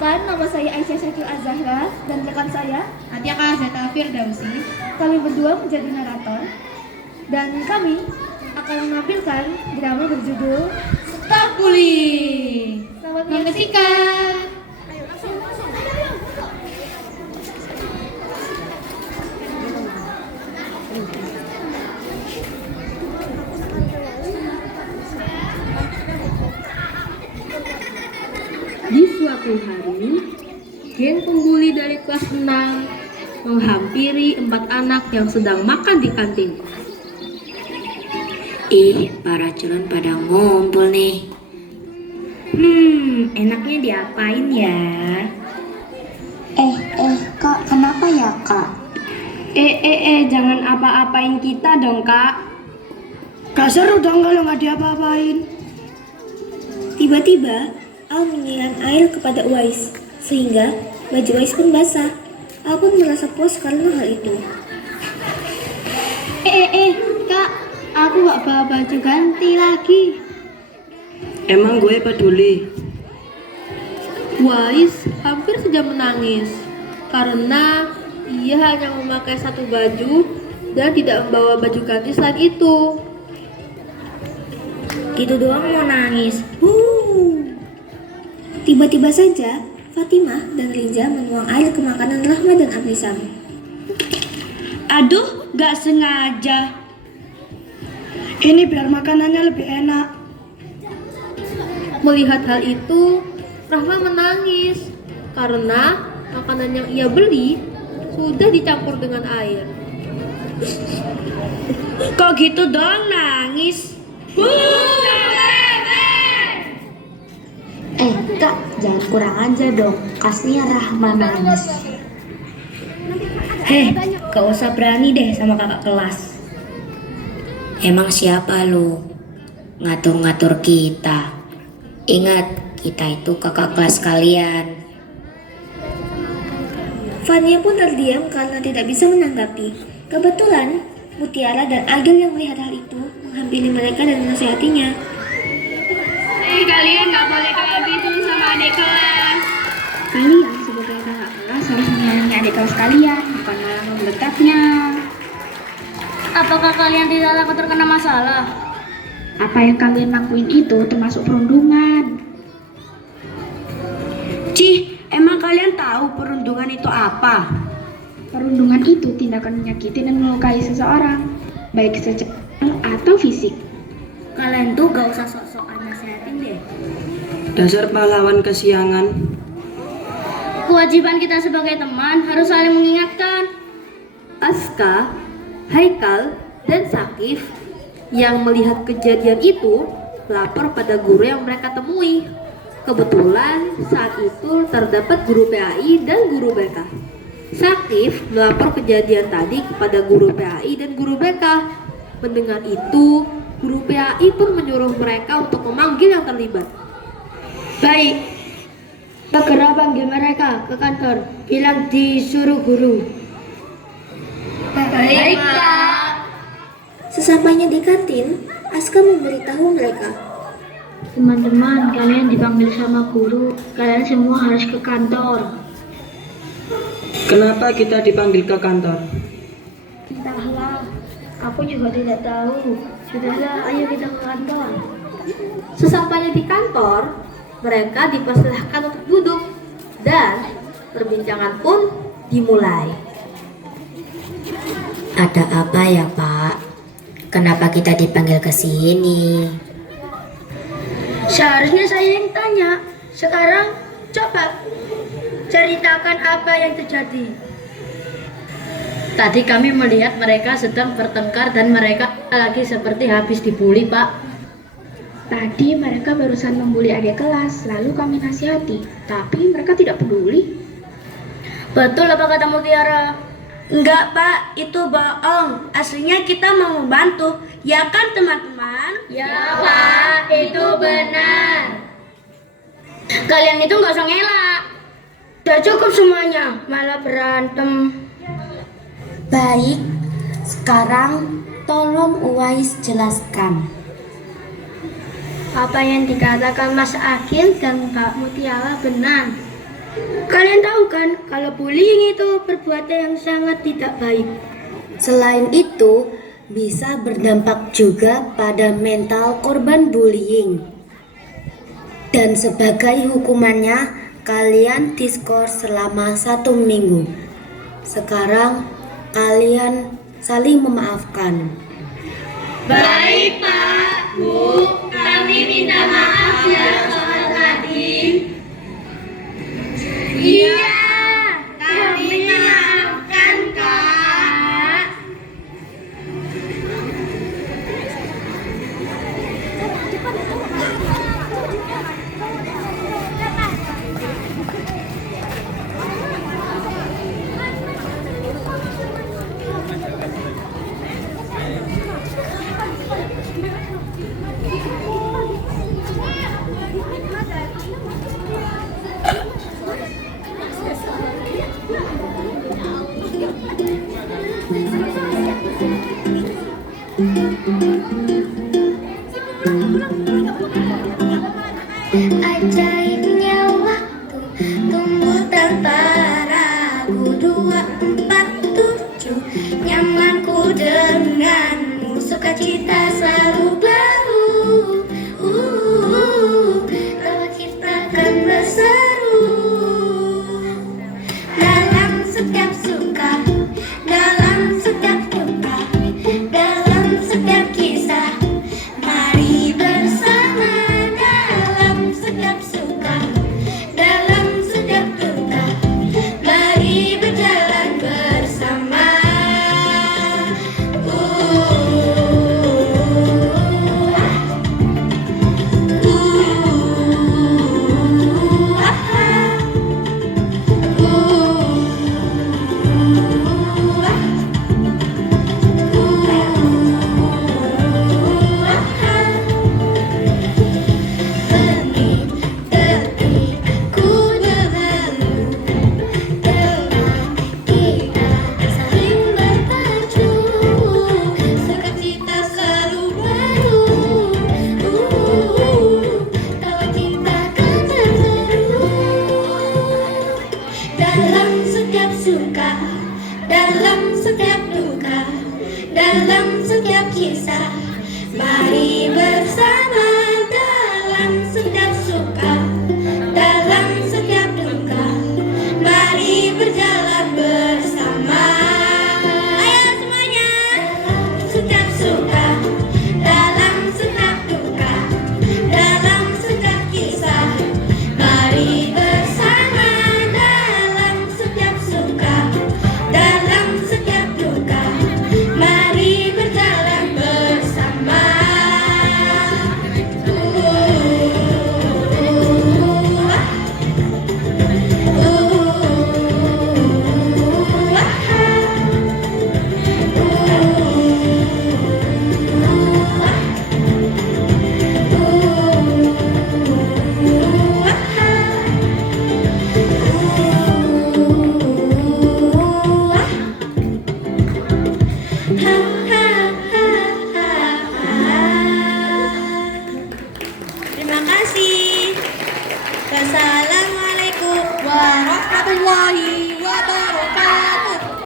Perkenalkan, nama saya Aisyah Syakil Azahra dan rekan saya Atia Zeta Firdausi. kami berdua menjadi narator dan kami akan menampilkan drama berjudul Stakuli. Selamat Menyaksikan. Di suatu hari, geng pembuli dari kelas 6 menghampiri 4 anak yang sedang makan di kantin. Para culun pada ngumpul nih. Enaknya diapain ya? Kak, kenapa ya, Kak? Jangan apa-apain kita dong, Kak. Gak seru dong kalau nggak diapa-apain. Tiba-tiba, Al menyiram air kepada Uwais, sehingga baju Uwais pun basah. Al pun merasa puas karena hal itu. Kak, aku gak bawa baju ganti lagi. Emang gue peduli? Wais hampir saja menangis karena ia hanya memakai satu baju dan tidak membawa baju ganti selain itu. Gitu doang mau nangis. Tiba-tiba saja, Fatimah dan Riza menuang air ke makanan Rahma dan Ablisam. Aduh, gak sengaja. Ini biar makanannya lebih enak. Melihat hal itu, Rahma menangis karena makanan yang ia beli sudah dicampur dengan air. Kok gitu doang nangis? Kak, jangan kurang aja dong. Kasihan Rahma nangis. Gak usah berani deh sama kakak kelas. Emang siapa lu? Ngatur-ngatur kita. Ingat, kita itu kakak kelas kalian. Fania pun terdiam karena tidak bisa menanggapi. Kebetulan, Mutiara dan Agil yang melihat hal itu menghampiri mereka dan menasihatinya. Kalian gak boleh kayak gitu sama adik kelas. Kalian sebagai kakak kelas harus menyayangi adik kelas kalian, bukan malah membekapnya. Apakah kalian tidak takut terkena masalah? Apa yang kalian lakuin itu termasuk perundungan. Emang kalian tahu perundungan itu apa? Perundungan itu tindakan menyakiti dan melukai seseorang, baik secara atau fisik. Kalian tuh gak usah sok-sokan nasihatin deh. Dasar pahlawan kesiangan. Kewajiban kita sebagai teman harus saling mengingatkan. Aska, Haikal, dan Sakif yang melihat kejadian itu lapor pada guru yang mereka temui. Kebetulan saat itu terdapat guru PAI dan guru BK. Sakif melapor kejadian tadi kepada guru PAI dan guru BK. Mendengar itu, guru PAI pun menyuruh mereka untuk memanggil yang terlibat. Baik, segera panggil mereka ke kantor. Bilang disuruh guru. Baik, Kak. Sesampainya di kantin, Aska memberitahu mereka. Teman-teman, kalian dipanggil sama guru. Kalian semua harus ke kantor. Kenapa kita dipanggil ke kantor? Entahlah, aku juga tidak tahu. Sudahlah, ayo kita ke kantor. Sesampainya di kantor, mereka dipersilahkan untuk duduk dan perbincangan pun dimulai. Ada apa ya, Pak? Kenapa kita dipanggil ke sini? Seharusnya saya yang tanya. Sekarang coba ceritakan apa yang terjadi. Tadi kami melihat mereka sedang bertengkar dan mereka lagi seperti habis dibully, Pak. Tadi mereka barusan membuli adik kelas, lalu kami nasihati. Tapi mereka tidak peduli. Betul apa kata Mutiara? Enggak, Pak, itu bohong. Aslinya kita mau membantu. Ya kan, teman-teman? Ya, Pak, itu benar. Kalian itu nggak usah ngelak. Udah cukup semuanya, malah berantem. Baik, sekarang tolong Uwais jelaskan. Apa yang dikatakan Mas Agil dan Mbak Mutiara benar. Kalian tahu kan kalau bullying itu perbuatan yang sangat tidak baik. Selain itu, bisa berdampak juga pada mental korban bullying. Dan sebagai hukumannya, kalian diskors selama 1 minggu. Sekarang, kalian saling memaafkan. Baik Pak, Bu, kami minta maaf ya soal tadi. Iya, kami maafkan Kak. Ajaibnya waktu tumbuh tanpa ragu 247 nyamanku denganmu sukacita selalu baru tawa kita akan berseru dalam setiap suka dalam setiap duka dalam setiap kisah mari bersama dalam setiap suka dalam setiap duka mari berjalan bersama ku berlalu telah kita saling berpacu sukacita selalu baru tawa kita akan berseru dalam setiap suka dalam setiap duka dalam setiap kisah mari bersama